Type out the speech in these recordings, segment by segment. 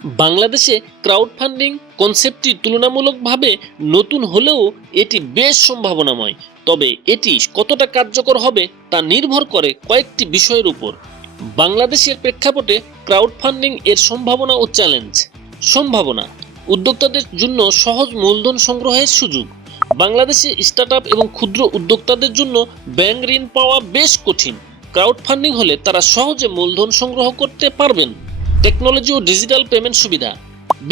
বাংলাদেশে crowd funding কনসেপ্টটি তুলনামূলকভাবে নতুন হলেও এটি বেশ সম্ভাবনাময়। তবে এটি কতটা কার্যকর হবে তা নির্ভর করে কয়েকটি বিষয়ের উপর। বাংলাদেশের প্রেক্ষাপটে ক্রাউড ফান্ডিং এর সম্ভাবনা ও চ্যালেঞ্জ সম্ভাবনা, উদ্যোক্তাদের জন্য সহজ মূলধন সংগ্রহের সুযোগ। বাংলাদেশে স্টার্টআপ এবং ক্ষুদ্র উদ্যোক্তাদের জন্য ব্যাংক ঋণ পাওয়া বেশ কঠিন। ক্রাউড ফান্ডিং হলে তারা সহজে মূলধন সংগ্রহ করতে পারবেন। টেকনোলজি ও ডিজিটাল পেমেন্ট সুবিধা।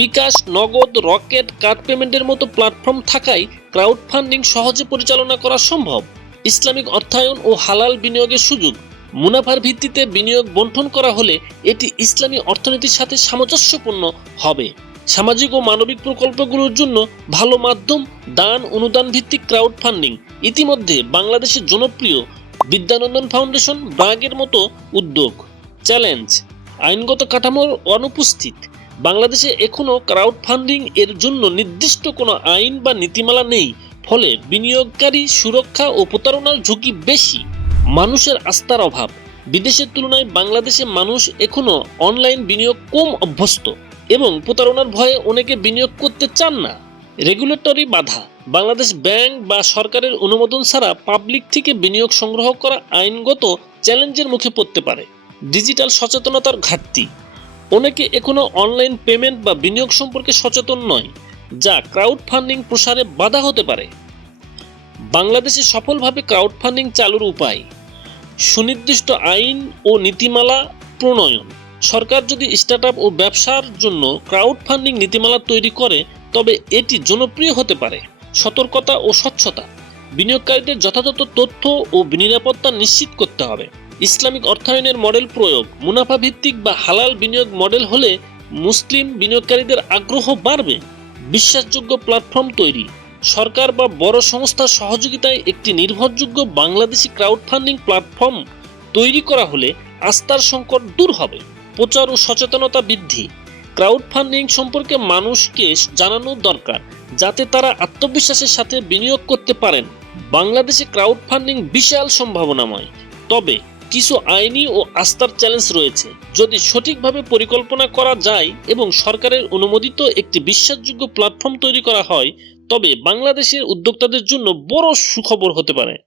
বিকাশ, নগদ, রকেট, কার্ড পেমেন্টের মতো প্ল্যাটফর্ম থাকায় ক্রাউড ফান্ডিং সহজে পরিচালনা করা সম্ভব। ইসলামিক অর্থায়ন ও হালাল বিনিয়োগের সুযোগ। মুনাফার ভিত্তিতে বিনিয়োগ বন্টন করা হলে এটি ইসলামী অর্থনীতির সাথে সামঞ্জস্যপূর্ণ হবে। সামাজিক ও মানবিক প্রকল্পগুলোর জন্য ভালো মাধ্যম, দান অনুদান ভিত্তিক ক্রাউড ফান্ডিং ইতিমধ্যে বাংলাদেশের জনপ্রিয় বিদ্যানন্দন ফাউন্ডেশন ব্রাগের মতো উদ্যোগ। চ্যালেঞ্জ আইনগত কাঠামোর অনুপস্থিত। বাংলাদেশে এখনও ক্রাউড ফান্ডিং এর জন্য নির্দিষ্ট কোনো আইন বা নীতিমালা নেই, ফলে বিনিয়োগকারী সুরক্ষা ও প্রতারণার ঝুঁকি বেশি। মানুষের আস্থার অভাব। বিদেশের তুলনায় বাংলাদেশে মানুষ এখনও অনলাইন বিনিয়োগ কম অভ্যস্ত এবং প্রতারণার ভয়ে অনেকে বিনিয়োগ করতে চান না। রেগুলেটরি বাধা। বাংলাদেশ ব্যাংক বা সরকারের অনুমোদন ছাড়া পাবলিক থেকে বিনিয়োগ সংগ্রহ করা আইনগত চ্যালেঞ্জের মুখে পড়তে পারে। ডিজিটাল সচেতনতার ঘাটতি। অনেকে এখনও অনলাইন পেমেন্ট বা বিনিয়োগ সম্পর্কে সচেতন নয়, যা ক্রাউড ফান্ডিং প্রসারে বাধা হতে পারে। বাংলাদেশে সফলভাবে ক্রাউড ফান্ডিং চালুর উপায়, সুনির্দিষ্ট আইন ও নীতিমালা প্রণয়ন। সরকার যদি স্টার্টআপ ও ব্যবসার জন্য ক্রাউড ফান্ডিং নীতিমালা তৈরি করে, তবে এটি জনপ্রিয় হতে পারে। সতর্কতা ও স্বচ্ছতা, বিনিয়োগকারীদের যথাযথ তথ্য ও নিরাপত্তা নিশ্চিত করতে হবে। ইসলামিক অর্থায়নের মডেল প্রয়োগ মুনাফা ভিত্তিক বা হালাল বিনিয়োগ মডেল হলে মুসলিম বিনিয়োগকারীদের আগ্রহ বাড়বে। বিশ্বাসযোগ্য প্ল্যাটফর্ম তৈরি, সরকার বা বড় সংস্থার সহযোগিতায় একটি নির্ভরযোগ্য বাংলাদেশি ক্রাউড ফান্ডিং প্ল্যাটফর্ম তৈরি করা হলে আস্থার সংকট দূর হবে। প্রচার ও সচেতনতা বৃদ্ধি ক্রাউড ফান্ডিং সম্পর্কে মানুষকে জানানো দরকার, যাতে তারা আত্মবিশ্বাসের সাথে বিনিয়োগ করতে পারেন। বাংলাদেশে ক্রাউড ফান্ডিং বিশাল সম্ভাবনাময়। তবে কিছু আইনি ও আস্থার চ্যালেঞ্জ রয়েছে। যদি সঠিকভাবে পরিকল্পনা করা যায় এবং সরকারের অনুমোদিত একটি বিশ্বাসযোগ্য প্ল্যাটফর্ম তৈরি করা হয়, তবে বাংলাদেশের উদ্যোক্তাদের জন্য বড় সুখবর হতে পারে।